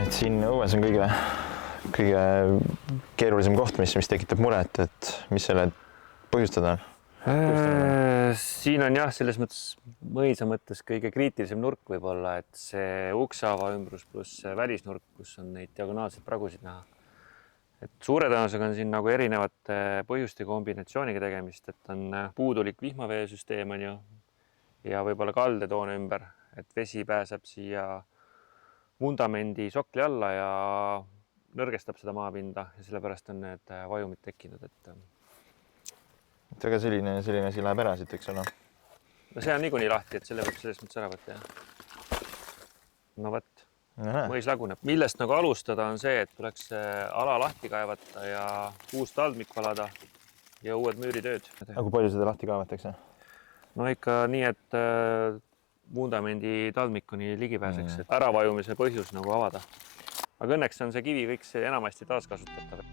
et siin õues on kõige keerulisem koht, mis tekitab muret, et mis selle põhjustada on? Siin on jah, selles mõttes mõisa mõttes kõige kriitilisem nurk võib-olla, et see uksehaava ümbrus pluss välisnurk, kus on neid diagonaalseid pragusid näha. Et suure tõenäosusega on siin nagu erinevate põhjuste kombinatsiooniga tegemist, et on puudulik vihmaveesüsteem on ju ja võib-olla kaldetoone ümber, et vesi pääseb siia vundamendi sokli alla ja nõrgestab seda maapinda ja sellepärast on need vajumid tekkinud, et aga selline asi läheb ära siit, eks ole? No see on niikuinii lahti, et selle võib selles mõttes ära võtta, jah. No võt, mõis laguneb. Millest nagu alustada on see, et tuleks ala lahti kaevata ja uus taldmik valada ja uued müüritööd. Aga kui palju seda lahti kaevatakse? No ikka nii, et vundamendi taldmikuni ligi pääseks, et äravajumise põhjus nagu avada. Aga õnneks on see kivi kõik see enamasti taaskasutatav.